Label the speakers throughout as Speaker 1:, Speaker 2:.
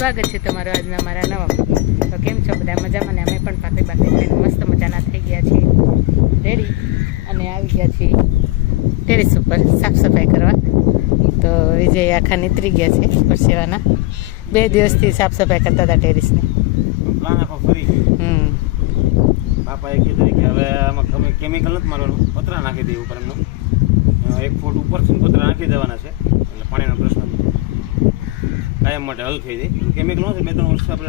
Speaker 1: સ્વાગત છે તમારું આજના મારા નવા તો કેમ છો બધા? મજામાં ને? અમે પણ પાકડી ખાઈને મસ્ત મજાના થઈ ગયા છીએ. રેડી અને આવી ગયા છીએ ટેરેસ ઉપર સાફ સફાઈ કરવા. તો વિજય આખા નીતરી ગયા છે પરસેવાના. બે દિવસથી સાફ સફાઈ કરતા હતા ટેરેસની હમ.
Speaker 2: બાપાએ કીધું કે હવે આમાં કેમિકલ નથી મારવાનું. પતરા નાખી દેવું ઉપર એમનું. એક ફૂટ ઉપરથી પતરા નાખી દેવાના છે. કાયમ માટે હલ થઈ જાય. કેમિકલ નથી બે ત્રણ વર્ષ આપણે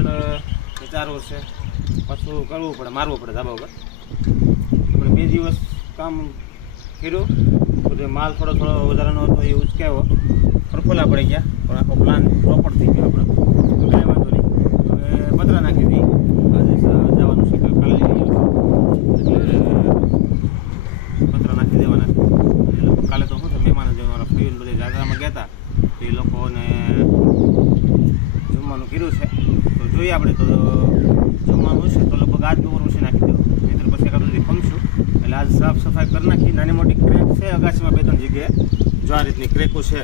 Speaker 2: ચાર વર્ષે પાછું કરવું પડે, મારવું પડે ધાબા ઉપર. આપણે બે દિવસ કામ કર્યું, બધો માલ થોડો થોડો વધારાનો હતો, એ ઉચકાયો. ફરફોલા પડી ગયા, પણ આખો પ્લાન પ્રોપર થઈ ગયો આપણો. તો કાંઈ વાંધો નહીં. હવે પતરા નાખી દઈ આજે જવાનું છે, કાલ- જવાનું પતરા નાખી દેવાના એ લોકો કાલે તો શું છે, મહેમાનો જે મારા બધે જાગરામાં ગયા હતા એ લોકોને જમવાનું કીધું છે. તો જોઈએ આપણે તો, જમવાનું છે તો લગભગ આજ બપોર છે નાખી દેવું. નહીંતર પછી એકાદ સુધી ફમશું એટલે આજ સાફ સફાઈ કરી નાખી. નાની મોટી ક્રેક છે અગાસીમાં બે ત્રણ જગ્યાએ. જો આ રીતની ક્રેકો છે,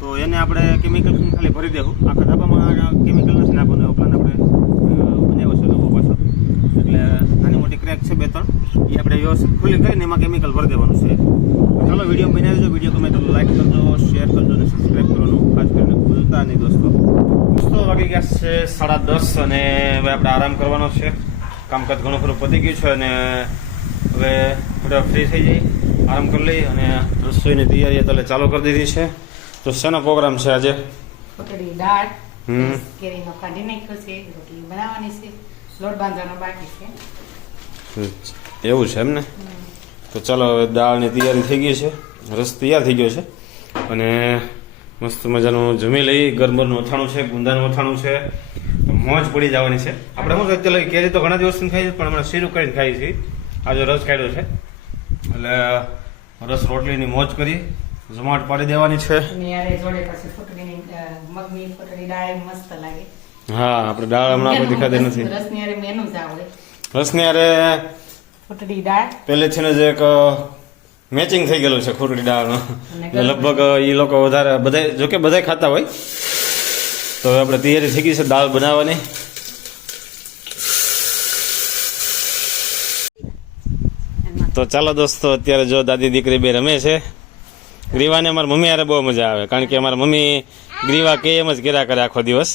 Speaker 2: તો એને આપણે કેમિકલ ખાલી ભરી દેવું. આખા ધાબામાં કેમિકલ નથી નાખવાનું. એવો પ્લાન આપણે બનાવ્યો છે લોકો પાછો. એટલે નાની મોટી ક્રેક છે બે ત્રણ એ આપણે વ્યવસ્થિત ખુલ્લી કરીને એમાં કેમિકલ ભરી દેવાનું છે. ચાલો વીડિયો બનાવી દેજો. વીડિયો ગમે તો લાઈક કરજો શેર કરજો અને સબસ્ક્રાઈબ કરવાનું ખાસ કરીને ભૂલતા વાગી ગયા છે સાડા દસ અને હવે આપણે આરામ કરવાનો છે. કામકાજ ઘણું ખરું પતી ગયું છે અને હવે થોડા ફ્રી થઈ જઈ આરામ કરી લઈ અને રસોઈની તૈયારી એટલે ચાલુ કરી દીધી છે. તો શેનો પ્રોગ્રામ છે આજે?
Speaker 1: ખોટડી દાળ હમ. કેરીનો કાઢી નાખ્યો છે રોટલી બનાવવાની છે લોટ બાંધવાનો બાકી છે.
Speaker 2: એવું છે એમ ને? તો ચાલો હવે દાળની તૈયારી થઈ ગઈ છે રસ તૈયાર થઈ ગયો છે. અને મસ્ત મજાનું જમી લઈ ગરમરનું અથાણું છે ગુંદાનું અથાણું છે. મોજ પડી જવાની છે. આપણે શું અત્યારે કેરી તો ઘણા દિવસથી ખાઈ છે પણ હમણાં શીરું કરીને ખાઈ છે આજે રસ કાઢ્યો છે. એટલે રસ રોટલીની મોજ કરી ઝમાટ પાડી દેવાની છે. હા આપણે દાળ હમણાં કોઈ ખાધી નથી. રસની યારે પહેલેથી જ એક મેચિંગ થઈ ગયેલું છે ખોટડી દાળનું. લગભગ એ લોકો વધારે બધા જોકે બધા ખાતા હોય. તો હવે આપણે તૈયારી થઈ ગઈ છે દાળ બનાવવાની. તો ચાલો દોસ્તો અત્યારે જો દાદી દીકરી બે રમે છે. ગ્રીવાને અમારી મમ્મી હારે બહુ મજા આવે કારણ કે અમારા મમ્મી ગ્રીવા કે એમ જ કર્યા કરે આખો દિવસ.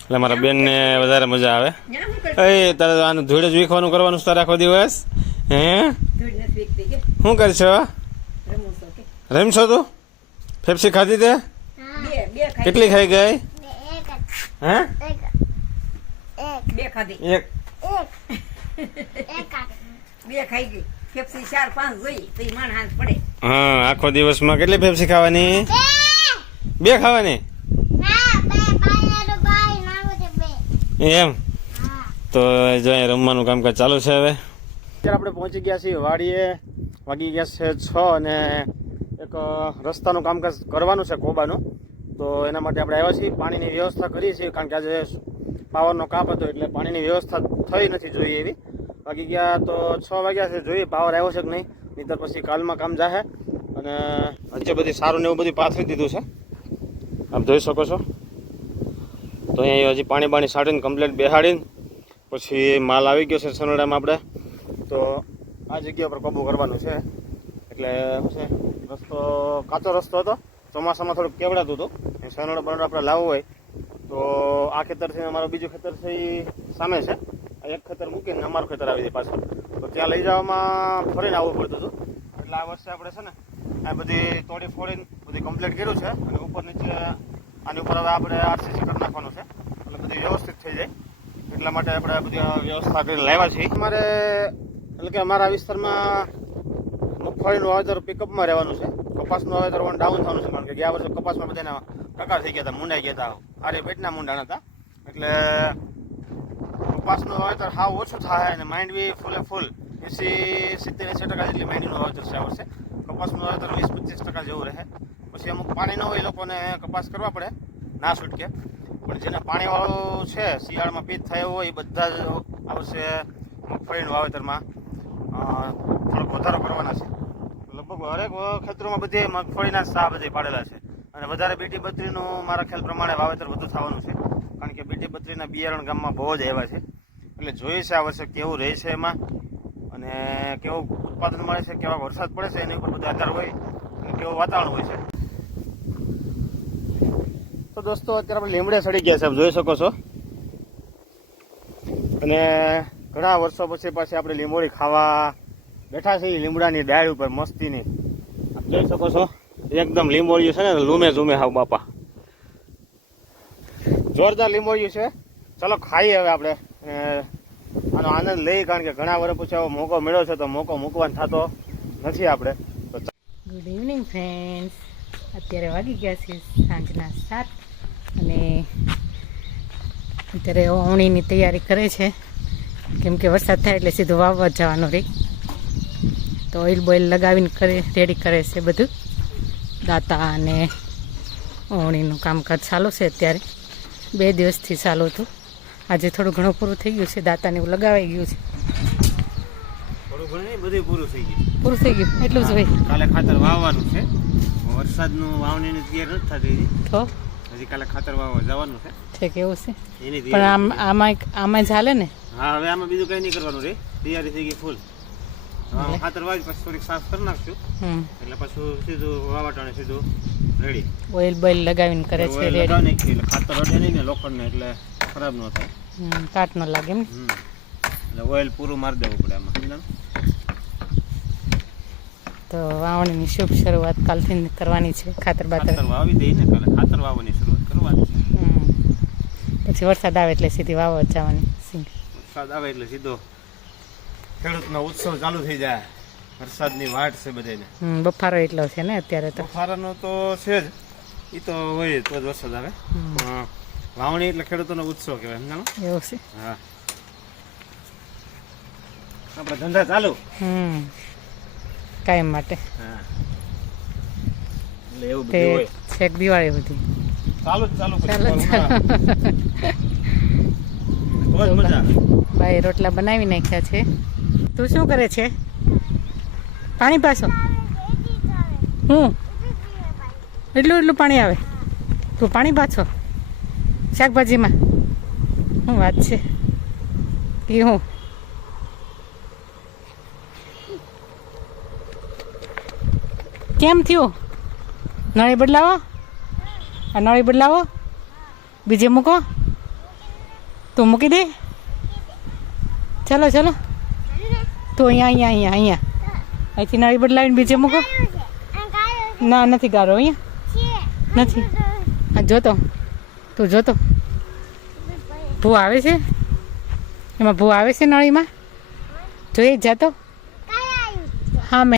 Speaker 2: એટલે મારા બેનને વધારે મજા આવે. એ તારે આનું ધોળે જ વીખવાનું કરવાનું તારે આખો દિવસ? હે? શું કરશો રમશો તું? ફેફસી ખાધી તે? કેટલી ખાઈ ગઈ? હે? બે ખાધી. એક.
Speaker 3: બે ખાઈ ગઈ. ફેફસી ચાર પાંચ જોઈ તો ઈ હાથ પડે.
Speaker 2: હા આખો દિવસમાં કેટલી ફેફસી ખાવાની? બે. ખાવાની? એમ? તો જો રમવાનું કામકાજ ચાલુ છે હવે. અત્યારે આપણે પહોંચી ગયા છીએ વાડીએ. વાગી ગયા છે છ અને એક રસ્તાનું કામકાજ કરવાનું છે કોબાનું. તો એના માટે આપણે આવ્યા છીએ. પાણીની વ્યવસ્થા કરીએ છીએ, કારણ કે આજે પાવરનો કાપ હતો એટલે પાણીની વ્યવસ્થા થઈ નથી જોઈએ એવી. વાગી ગયા તો છ વાગ્યા છે, જોઈએ પાવર આવ્યો છે કે નહીં. નહીતર પછી કાલમાં કામ જાહે. અને હજી બધી સારું ને એવું બધું પાથરી દીધું છે. આપ જોઈ શકો છો. તો અહીંયા હજી પાણી બાણી સાડીને કમ્પ્લેટ બેહાડીને પછી માલ આવી ગયો છે સનડામાં આપણે. તો આ જગ્યા પર કબૂ કરવાનું છે. એટલે શું છે, રસ્તો, કાચો રસ્તો હતો. ચોમાસામાં થોડુંક કેવડાતું હતું. એ સનડ બનડ આપણે લાવવું હોય, તો આ ખેતરથી અમારું બીજું ખેતર છે એ સામે છે. એક ખેતર મૂકીને અમારું ખેતર આવી જાય પાછું. તો ત્યાં લઈ જવામાં ફરીને આવવું પડતું હતું. એટલે આ વર્ષે આપણે છે ને, આ બધી તોડી ફોડીને બધી કમ્પ્લીટ કર્યું છે. અને ઉપર નીચે આની ઉપર હવે આપણે આરસીસી કરી નાખવાનું છે. એટલે બધી વ્યવસ્થિત થઈ જાય. એટલા માટે આપણે બધી વ્યવસ્થા કરીને લાવ્યા છીએ. અમારે એટલે કે અમારા વિસ્તારમાં મગફળીનું વાવેતર પિકઅપમાં રહેવાનું છે. કપાસનું વાવેતર ડાઉન થવાનું છે કારણ કે ગયા વર્ષે કપાસમાં બધાના ટકા થઈ ગયા હતા, મુંડાઈ ગયા હતા. આરે પેટના મુંડાણા હતા. એટલે કપાસનું વાવેતર હાવ ઓછું થાય અને માઇન્ડ બી ફૂલે ફૂલ એસી સિત્તેર એંસી ટકા જેટલી માઇન્ડનું વાવેતર છે આ વર્ષે. કપાસનું વાવેતર વીસ પચીસ ટકા જેવું રહે. પછી અમુક પાણી ન હોય એ લોકોને કપાસ કરવા પડે. ના છૂટકે. પણ જેને પાણીવાળું છે, શિયાળામાં પીત થાય હોય એ બધા જ આવશે મગફળીનું વાવેતરમાં થોડોક વધારો કરવાના છે. લગભગ હરેક ખેતરોમાં બધે મગફળીના શાહ બધે પાડેલા છે. અને વધારે બીટી બત્રીનું મારા ખ્યાલ પ્રમાણે વાવેતર વધુ થવાનું છે. કારણ કે બીટી બત્રીના બિયારણ ગામમાં બહુ જ આવ્યા છે. એટલે જોઈએ છે આ વર્ષે કેવું રહે છે એમાં. અને કેવું ઉત્પાદન મળે છે, કેવા વરસાદ પડે છે, એની ઉપર બધો આધાર હોય અને કેવું વાતાવરણ હોય છે. તો દોસ્તો, અત્યારે આપણે લીમડે સડી ગયા છે જોઈ શકો છો. અને ઘણા વર્ષો પછી પાછી આપણે લીંબોળી ખાવા બેઠા છીએ. લીમડાની ડાળ ઉપર મસ્તીની. જોઈ શકો છો, એકદમ લીંબોળિયું છે ને, લૂમે ઝૂમે હાવ બાપા. જોરદાર લીંબોળિયું છે. ચલો ખાઈએ હવે આપણે. આનો આનંદ લઈ કારણ કે ઘણા વર્ષ પછી આવો મોકો મળ્યો છે, તો મોકો મૂકવાનો થતો નથી આપણે.
Speaker 1: તો ગુડ ઇવનિંગ ફ્રેન્ડ્સ અત્યારે વાગી ગયા છે સાંજના સાત અને અત્યારે ઓણીની તૈયારી કરે છે. કેમ કે વરસાદ થાય એટલે સીધું વાવવા જવાનું રહી તો ઓઇલ બોઇલ લગાવીને કરે રેડી કરે છે બધું. દાતા અને ઓણીનું કામકાજ ચાલુ છે અત્યારે. બે દિવસથી ચાલુ હતું. આજે થોડું ઘણું પૂરું થઈ ગયું છે દાતાને એવું લગાવાઈ ગયું છે.
Speaker 2: પૂરું થઈ ગયું.
Speaker 1: પૂરું થઈ ગયું એટલું જ હોય.
Speaker 2: કાલે ખાતર વાવવાનું છે. વરસાદનું વાવણીની તૈયાર નથી થતી. તો? હજી કાલે ખાતર વાવવા જવાનું છે.
Speaker 1: ઠીક એવું છે. પણ આમ આમાં આમાં ચાલે ને?
Speaker 2: હા હવે આમાં બીજું કઈ નહીં કરવાનું રે. તૈયારી થઈ ગઈ ફૂલ ખાતર વાવી પછી થોડીક સાફ કરી નાખશું. એટલે પછી સીધું વાવાટાણે સીધું રેડી
Speaker 1: ઓઇલ બોઇલ લગાવીને કરે છે રેડી
Speaker 2: એટલે ખાતર અડે નહીં ને લોખંડને એટલે ખરાબ ન થાય.
Speaker 1: કાટ ન લાગે એમ
Speaker 2: એટલે ઓઇલ પૂરું મારી દેવું પડે આમાં. સમજાણું?
Speaker 1: તો વાવણીની શુભ શરૂઆત કાલથી કરવાની છે ખાતર બાતર
Speaker 2: વાવી દઈએ ને કાલે. વાવવાની શરૂઆત કરવાની
Speaker 1: પછી વરસાદ આવે એટલે સીધી વાવવા જ જવાની
Speaker 2: સિંગ. વરસાદ આવે એટલે સીધો ખેડૂતનો ઉત્સવ ચાલુ થઈ જાય. વરસાદની વાટ છે બધાને
Speaker 1: બફારો એટલો છે ને અત્યારે તો.
Speaker 2: બફારાનો તો છે જ. એ તો હોય તો જ વરસાદ આવે. વાવણી એટલે ખેડૂતોનો ઉત્સવ કહેવાય સમજાણો?
Speaker 1: એવું છે. હા.
Speaker 2: આપણા ધંધા ચાલુ.
Speaker 1: હમ. કાયમ માટે. હા.
Speaker 2: એટલે એવું બધું હોય.
Speaker 1: છેક દિવાળી સુધી. ચાલુ ચાલુ ચાલુ ભાઈ રોટલા બનાવી નાખ્યા છે. તું શું કરે છે? પાણી પાછો. હું? એટલું એટલું પાણી આવે. તું પાણી પાછો. શાકભાજીમાં. શું વાત છે. કે હું? કેમ થયું? નળી બદલાવો? આ નળી બદલાવો? બીજે મૂકો. તું મૂકી દે. ચલો ચલો. તું અહીંયા અહીંયા અહીંયા અહીંયા. અહીંથી નળી બદલાવીને બીજે મૂકો. ના, નથી ગારો, અહીંયા. નથી. હા જોતો. તું જોતો. ભૂ આવે છે? એમાં ભૂ આવે છે નળીમાં? જોઈએ, જાતો. હા, મેં